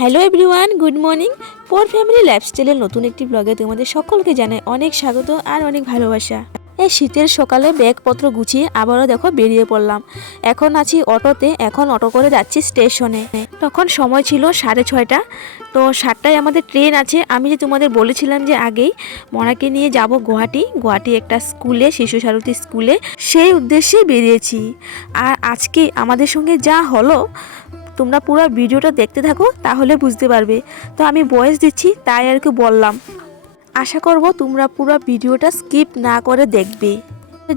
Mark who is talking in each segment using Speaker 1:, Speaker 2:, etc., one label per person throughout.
Speaker 1: Hello everyone good morning four family লাইফস্টাইলের নতুন একটি ব্লগে তোমাদের সকলকে জানাই অনেক স্বাগত আর অনেক ভালোবাসা। এই শীতের সকালে ব্যাগপত্র গুছিয়ে আবারও দেখো বেরিয়ে পড়লাম। এখন আছি অটোতে, এখন অটো করে যাচ্ছি স্টেশনে। তখন সময় ছিল সাড়ে ছয়টা। তো সাতটায় আমাদের ট্রেন আছে। আমি যে তোমাদের বলেছিলাম যে আগেই মনাকে নিয়ে যাব গুয়াহাটি। গুয়াহাটি একটা স্কুলে, শিশু সারথী স্কুলে। সেই উদ্দেশ্যে বেরিয়েছি। আর আজকে আমাদের সঙ্গে যা হলো তোমরা পুরো ভিডিওটা দেখতে থাকো, তাহলে বুঝতে পারবে। তো আমি বয়েস দিচ্ছি, তাই আর কি বললাম। আশা করব তোমরা পুরো ভিডিওটা স্কিপ না করে দেখবে।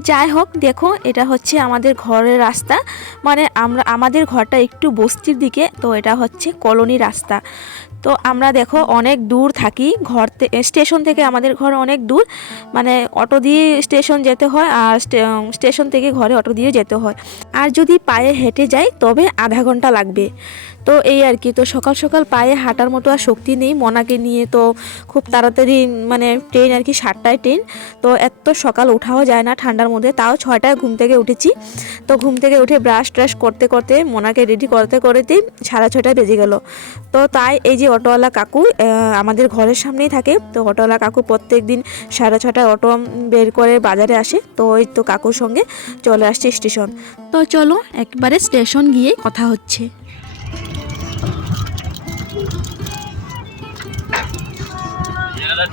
Speaker 1: যাই হোক, দেখো, এটা হচ্ছে আমাদের ঘরের রাস্তা। মানে আমরা, আমাদের ঘরটা একটু বস্তির দিকে, তো এটা হচ্ছে কলোনি রাস্তা। তো আমরা দেখো অনেক দূর থাকি, ঘর স্টেশন থেকে আমাদের ঘর অনেক দূর। মানে অটো দিয়ে স্টেশন যেতে হয় আর স্টে- স্টেশন থেকে ঘরে অটো দিয়ে যেতে হয়। আর যদি পায়ে হেঁটে যাই তবে আধা ঘণ্টা লাগবে। তো এই আর কি, তো সকাল সকাল পায়ে হাঁটার মতো আর শক্তি নেই। মনাকে নিয়ে তো খুব তাড়াতাড়ি মানে ট্রেন আর কি সাতটায় ট্রেন। তো এত সকাল ওঠাও যায় না ঠান্ডার মধ্যে, তাও ছয়টায় ঘুম থেকে উঠেছি। তো ঘুম থেকে উঠে ব্রাশ ট্রাশ করতে করতে মনাকে রেডি করতে করতেই সাড়ে ছয়টা বেজে গেল। তো তাই এই যে অটোওয়ালা কাকু আমাদের ঘরের সামনেই থাকে। তো অটোওয়ালা কাকু প্রত্যেক দিন সাড়ে ছটায় অটো বের করে বাজারে আসে। তো ওই তো কাকুর সঙ্গে চলে আসছে স্টেশন। তো চলো, একবারে স্টেশন গিয়ে কথা হচ্ছে।
Speaker 2: याला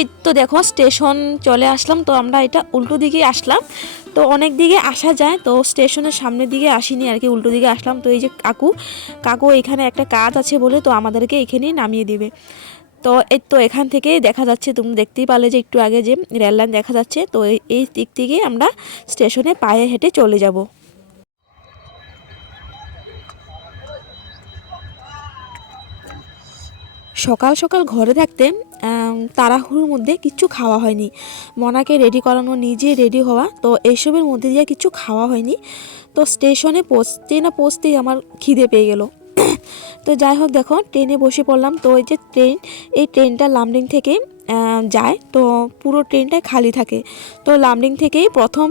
Speaker 1: এই তো দেখো স্টেশন চলে আসলাম, তো আমরা এটা উল্টো দিকে আসলাম। তো অনেক দিকে আসা যায়, তো স্টেশনের সামনের দিকে আসিনি আর কি, উল্টো দিকে আসলাম। তো এই যে কাকু কাকু এখানে একটা কাজ আছে বলে তো আমাদেরকে এখানেই নামিয়ে দিবে। তো এই তো এখান থেকে দেখা যাচ্ছে, তুমি দেখতেই পারলে যে একটু আগে যে রেল লাইন দেখা যাচ্ছে, তো এই দিক থেকে আমরা স্টেশনে পায়ে হেঁটে চলে যাব। সকাল সকাল ঘরে থাকতে তাড়াহুড়োর মধ্যে কিচ্ছু খাওয়া হয়নি। মনাকে রেডি করানো নিজে রেডি হওয়া, তো এইসবের মধ্যে দিয়ে কিছু খাওয়া হয়নি। তো স্টেশনে পৌঁছতে না পৌঁছতেই আমার খিদে পেয়ে গেল। তো যাই হোক দেখো, ট্রেনে বসে পড়লাম। তো এই যে ট্রেন, এই ট্রেনটা লামডিং থেকে যায়। তো পুরো ট্রেনটাই খালি থাকে। তো লামডিং থেকেই প্রথম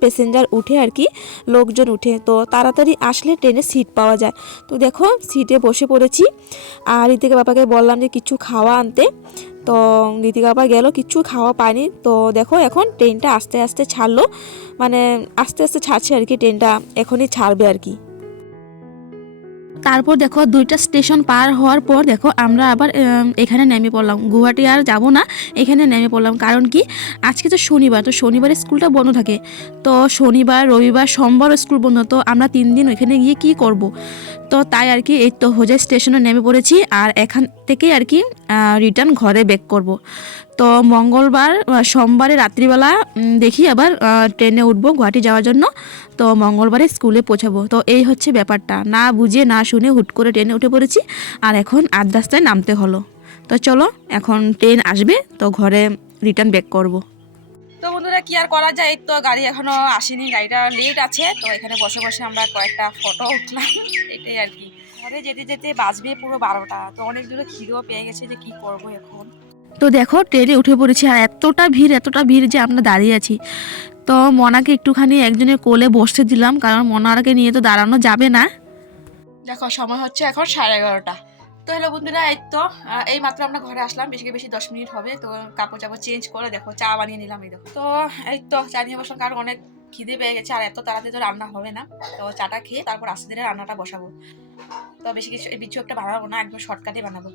Speaker 1: প্যাসেঞ্জার উঠে আর কি, লোকজন উঠে। তো তাড়াতাড়ি আসলে ট্রেনে সিট পাওয়া যায়। তো দেখো সিটে বসে পড়েছি। আর ঋতিকা বাবাকে বললাম যে, কিছু খাওয়া আনতে। তো ঋতিকা বাবা গেল, কিছু খাওয়া পায়নি তো দেখো, এখন ট্রেনটা আস্তে আস্তে ছাড়লো। মানে আস্তে আস্তে ছাড়ছে আর কি, ট্রেনটা এখনই ছাড়বে আর কি। তারপর দেখো দুইটা স্টেশন পার হওয়ার পর দেখো আমরা আবার এখানে নেমে পড়লাম। গুয়াহাটি আর যাব না, এখানে নেমে পড়লাম। কারণ কি? আজকে তো শনিবার, তো শনিবারে স্কুলটা বন্ধ থাকে। তো শনিবার, রবিবার, সোমবার স্কুল বন্ধ। তো আমরা তিন দিন ওইখানে গিয়ে কি করব? তো তাই আর কি এই তো হোজা স্টেশনে নেমে পড়েছি। আর এখান থেকেই আর কি রিটার্ন ঘরে ব্যাক করব। তো মঙ্গলবার সোমবারে রাত্রিবেলা দেখি আবার ট্রেনে উঠবো গুয়াহাটি যাওয়ার জন্য। তো মঙ্গলবারে স্কুলে পৌঁছাবো। তো এই হচ্ছে ব্যাপারটা। না বুঝে, না শুনে হুট করে ট্রেনে উঠে পড়েছি আর এখন আধ রাস্তায় নামতে হলো। তো চলো, এখন ট্রেন আসবে, তো ঘরে রিটার্ন ব্যাক করব।
Speaker 3: তো বন্ধুরা, কি আর করা যায়? তো গাড়ি এখনও আসেনি, গাড়িটা লেট আছে। তো এখানে বসে বসে আমরা কয়েকটা ফটো উঠলাম, এটাই আর কি। ঘরে যেতে যেতে বাজবে পুরো বারোটা। তো অনেক দূরে খিদেও পেয়ে গেছে যে কি করব এখন।
Speaker 1: তো দেখো ট্রেনে উঠে পড়েছি আর এতটা ভিড় এতটা ভিড় যে আমরা দাঁড়িয়ে আছি। তো মনাকে একটুখানি একজনের কোলে বসতে দিলাম, কারণ মনাকে নিয়ে তো দাঁড়ানো যাবে না।
Speaker 3: দেখো, সময় হচ্ছে এখন সাড়ে এগারোটা। তো হ্যালো বন্ধুরা, এই তো এই মাত্র আমরা ঘরে আসলাম, বেশি বেশি দশ মিনিট হবে। তো কাপড় চাপড় চেঞ্জ করে দেখো, চা বানিয়ে নিলাম এই দেখো। তো এই তো, চা নিয়ে বসলাম কারণ অনেক খিদে পেয়ে গেছে, আর এত তাড়াতাড়ি তো রান্না হবে না। তো চাটা খেয়ে তারপর আস্তে ধীরে রান্নাটা বসাবো। তো বেশি কিছু বিচ্ছু একটা বানাবো না, একদম শর্টকাটে বানাবো।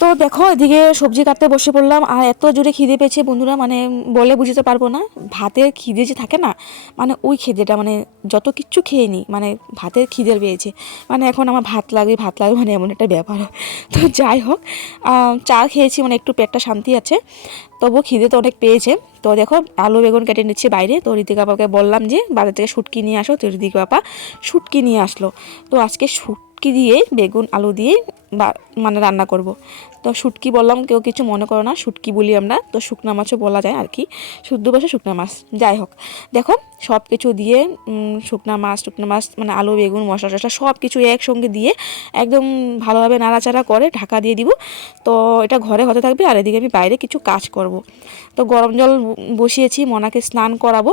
Speaker 1: তো দেখো, এদিকে সবজি কাটতে বসে পড়লাম, আর এত জোরে খিদে পেয়েছে বন্ধুরা মানে বলে বুঝতে পারব না। ভাতের খিদে যে থাকে না মানে ওই খিদেটা মানে যত কিচ্ছু খেয়ে নিই মানে ভাতের খিদের পেয়েছে। মানে এখন আমার ভাত লাগবে ভাত লাগবে মানে এমন একটা ব্যাপার। তো যাই হোক চা খেয়েছি মানে একটু পেটটা শান্তি আছে, তবুও খিদে তো অনেক পেয়েছে। তো দেখো, আলু, বেগুন কেটে নিচ্ছে বাইরে। তো ঋতিকা বাবাকে বললাম যে, বাজার থেকে শুটকি নিয়ে আসো, তো ঋতিকা বাবা শুটকি নিয়ে আসলো। তো আজকে শুট শুটকি দিয়ে, বেগুন, আলু দিয়ে মানে রান্না করব। তো শুটকি বললাম, কেউ কিছু মনে করো না, শুটকি বলি আমরা। তো শুকনা মাছও বলা যায় আর কি। শুদ্ধ ভাষা শুকনা মাছ। যাই হোক, দেখো সব কিছু দিয়ে শুকনা মাছ শুকনা মাছ মানে আলু, বেগুন, মশলা টশলা সব কিছু একসঙ্গে দিয়ে একদম ভালোভাবে নাড়াচাড়া করে ঢাকা দিয়ে দিব। তো এটা ঘরে হতে থাকবে, আর এদিকে আমি বাইরে কিছু কাজ করব। তো গরম জল বসিয়েছি, মনাকে স্নান করাবো।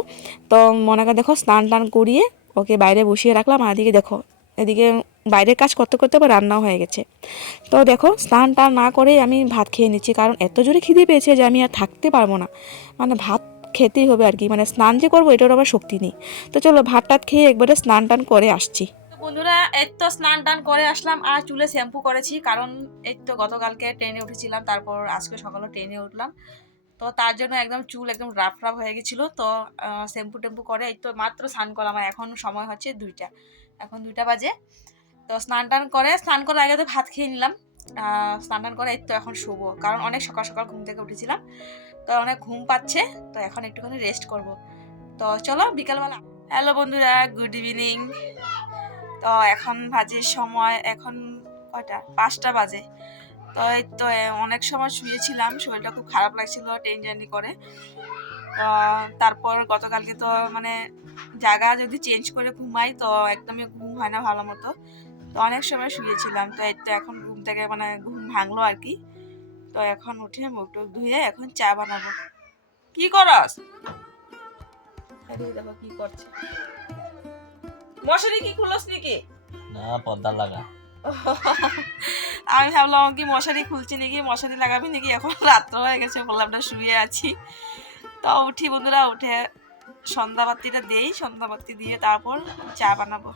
Speaker 1: তো মনাকে দেখো, স্নান টান করিয়ে ওকে বাইরে বসিয়ে রাখলাম। আর এদিকে দেখো, এদিকে বাইরের কাজ করতে করতে আবার রান্নাও হয়ে গেছে। তো দেখো, স্নান টান না করে আমি ভাত খেয়ে নিচ্ছি, কারণ এত জোরে খিদে পেয়েছে যে আমি আর থাকতে পারব না। মানে ভাত খেতেই হবে আর কি মানে স্নান যে করব এটার আবার শক্তি নেই। তো চলো ভাত টাত খেয়ে একবারে স্নান টান করে আসছি।
Speaker 3: বন্ধুরা, এই তো স্নান টান করে আসলাম আর চুলে শ্যাম্পু করেছি, কারণ এই তো গতকালকে ট্রেনে উঠেছিলাম, তারপর আজকে সকালে ট্রেনে উঠলাম। তো তার জন্য একদম চুল একদম রাফ রাফ হয়ে গেছিল, তো শ্যাম্পু টেম্পু করে এই তো মাত্র স্নান করলাম, আর এখন সময় হচ্ছে দুইটা। এখন দুইটা বাজে। তো স্নান টান করে, স্নান করার আগে তো ভাত খেয়ে নিলাম। স্নান টান করে এই তো এখন শুভ কারণ অনেক সকাল সকাল ঘুম থেকে উঠেছিলাম। তো অনেক ঘুম পাচ্ছে, তো এখন একটুখানি রেস্ট করব। তো চলো বিকালবেলা। হ্যালো বন্ধুরা গুড ইভিনিং তো এখন বাজে সময়, এখন কয়টা? পাঁচটা বাজে। তো এই তো অনেক সময় শুয়েছিলাম, শরীরটা খুব খারাপ লাগছিল ট্রেন জার্নি করে। তারপর গতকালকে তো মানে জায়গা যদি চেঞ্জ করে ঘুমাই, তো একদমই ঘুম হয় না ভালো মতো। তো অনেক সময় শুয়েছিলাম তো তো এখন ঘুম থেকে মানে ঘুম ভাঙলো আর কি। তো এখন উঠে মুখ টুক ধুয়ে এখন চা বানাবো। কি করস? দেখো কি করছে। মশারি কি খুলস নাকি?
Speaker 2: না পর্দা লাগা।
Speaker 3: আমি ভাবলাম কি মশারি খুলছি নাকি মশারি লাগাবি নাকি? এখন রাত্র হয়ে গেছে বললাম না শুয়ে আছি। তো উঠি বন্ধুরা উঠে সন্ধ্যাবাতিটা দেই সন্ধ্যাবাতি দিয়ে তারপর চা বানাবো।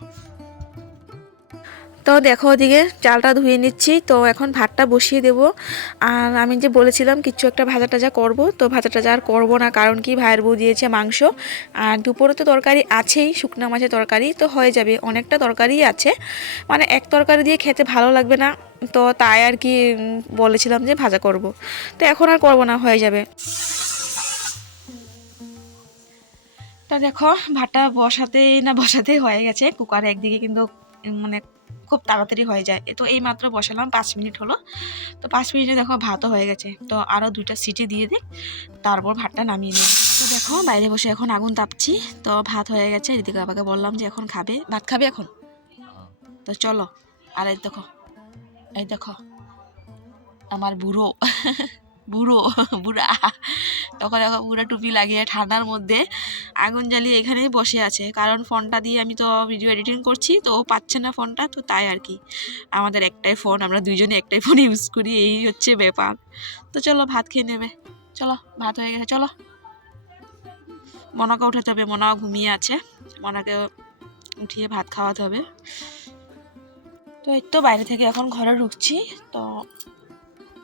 Speaker 1: তো দেখো ওদিকে চালটা ধুয়ে নিচ্ছি, তো এখন ভাতটা বসিয়ে দেব। আর আমি যে বলেছিলাম কিছু একটা ভাজা টাজা করব, তো ভাজা টাজা আর করব না, কারণ কি ভাইয়ের বউ দিয়েছে মাংস। আর দুপুরে তো তরকারি আছেই, শুকনো মাছের তরকারি, তো হয়ে যাবে, অনেকটা তরকারি আছে। মানে এক তরকারি দিয়ে খেতে ভালো লাগবে না, তো তাই আর কি বলেছিলাম যে ভাজা করব। তো এখন আর করব না, হয়ে যাবে।
Speaker 3: তা দেখো, ভাতটা বসাতেই না বসাতেই হয়ে গেছে, কুকারে একদিকে কিন্তু মানে খুব তাড়াতাড়ি হয়ে যায়। তো এই মাত্র বসালাম, পাঁচ মিনিট হলো। তো পাঁচ মিনিটে দেখো ভাতও হয়ে গেছে। তো আরও দুইটা সিটি দিয়ে দিই, তারপর ভাতটা নামিয়ে নিই। তো দেখো বাইরে বসে এখন আগুন তাপছি। তো ভাত হয়ে গেছে, এদিকে বাবাকে বললাম যে এখন খাবে। ভাত খাবে এখন? তো চলো, আর এই দেখো এই দেখো, আমার বুড়ো। বুড়ো, বুড়া। তখন দেখো বুড়া টুপি লাগিয়ে ঠান্ডার মধ্যে আগুন জ্বালিয়ে এখানেই বসে আছে। কারণ ফোনটা দিয়ে আমি তো ভিডিও এডিটিং করছি, তো ও পাচ্ছে না ফোনটা, তো তাই আর কি। আমাদের একটাই ফোন, আমরা দুইজনে একটাই ফোন ইউজ করি, এই হচ্ছে ব্যাপার। তো চলো ভাত খেয়ে নেবে। চলো, ভাত হয়ে গেছে, চলো। মনাকে উঠাতে হবে, মনাও ঘুমিয়ে আছে। মনাকে উঠিয়ে ভাত খাওয়াতে হবে। তো এই তো বাইরে থেকে এখন ঘরে ঢুকছি, তো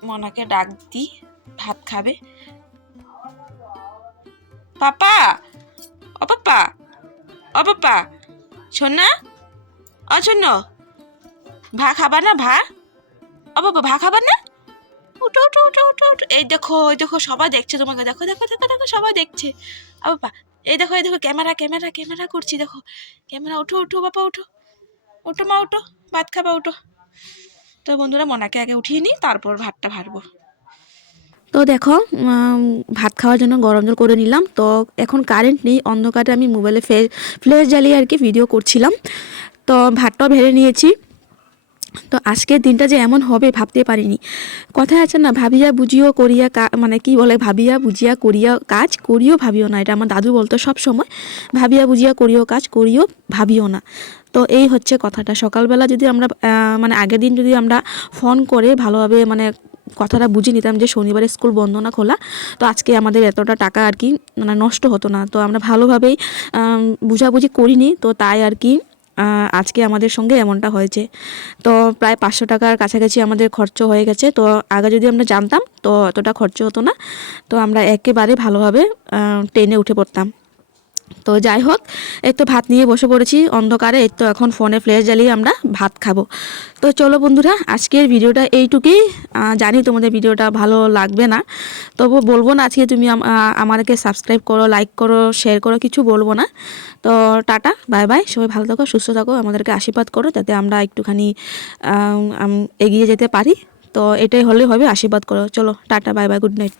Speaker 3: মনাকে ডাক দিই। ভাত খাবে? পাপা! ও পাপা! ও পাপা! শোন না? ও শোন ভা খাবা না ভা ও বাবা ভা খাবা না? উঠো উঠো উঠো উঠো উঠো। এই দেখো ওই দেখো, সবাই দেখছে তোমাকে। দেখো দেখো দেখো দেখো, সবাই দেখছে। ও বাবা এই দেখো এই দেখো, ক্যামেরা ক্যামেরা ক্যামেরা করছি, দেখো। ক্যামেরা, উঠো উঠো বাবা উঠো। উঠো মা, উঠো। ভাত খাবা, উঠো। তো বন্ধুরা, মনাকে আগে উঠিয়ে নিই, তারপর ভাতটা ভারবো
Speaker 1: তো দেখো ভাত খাওয়ার জন্য গরম জল করে নিলাম। তো এখন কারেন্ট নেই, অন্ধকারে আমি মোবাইলে ফ্লে ফ্লেশ জ্বালিয়ে আর কি ভিডিও করছিলাম। তো ভাতটাও ভেড়ে নিয়েছি। তো আজকের দিনটা যে এমন হবে ভাবতে পারিনি। কথায় আছে না, ভাবিয়া বুঝিও, করিয়া মানে কি বলে? ভাবিয়া বুঝিয়া, করিয়া কাজ, করিও, ভাবিও না। এটা আমার দাদু বলতো সব সময় ভাবিয়া বুঝিয়া, করিও কাজ, করিও, ভাবিও না। তো এই হচ্ছে কথাটা। সকালবেলা যদি আমরা মানে আগের দিন যদি আমরা ফোন করে ভালোভাবে মানে কথাটা বুঝে নিতাম যে শনিবারে স্কুল বন্ধ না খোলা, তো আজকে আমাদের এতটা টাকা আর কি মানে নষ্ট হতো না। তো আমরা ভালোভাবেই বুঝাবুঝি করিনি, তো তাই আর কি আজকে আমাদের সঙ্গে এমনটা হয়েছে। তো প্রায় পাঁচশো টাকার কাছাকাছি আমাদের খরচ হয়ে গেছে। তো আগে যদি আমরা জানতাম, তো অতটা খরচ হতো না। তো আমরা একেবারে ভালোভাবে ট্রেনে উঠে পড়তাম। তো যাই হোক এই তো ভাত নিয়ে বসে পড়েছি, অন্ধকারে এই তো এখন ফোনে ফ্লেশ জ্বালিয়ে আমরা ভাত খাব। তো চলো বন্ধুরা, আজকের ভিডিওটা এইটুকুই। জানি তোমাদের ভিডিওটা ভালো লাগবে না তবু বলব না আজকে তুমি আম- আমাকে সাবস্ক্রাইব করো লাইক করো শেয়ার করো, কিছু বলব না। তো টাটা বাই বাই সবাই ভালো থাকো, সুস্থ থাকো, আমাদেরকে আশীর্বাদ করো যাতে আমরা একটুখানি এগিয়ে যেতে পারি। তো এটাই হলে হবে, আশীর্বাদ করো। চলো, tata bye bye good night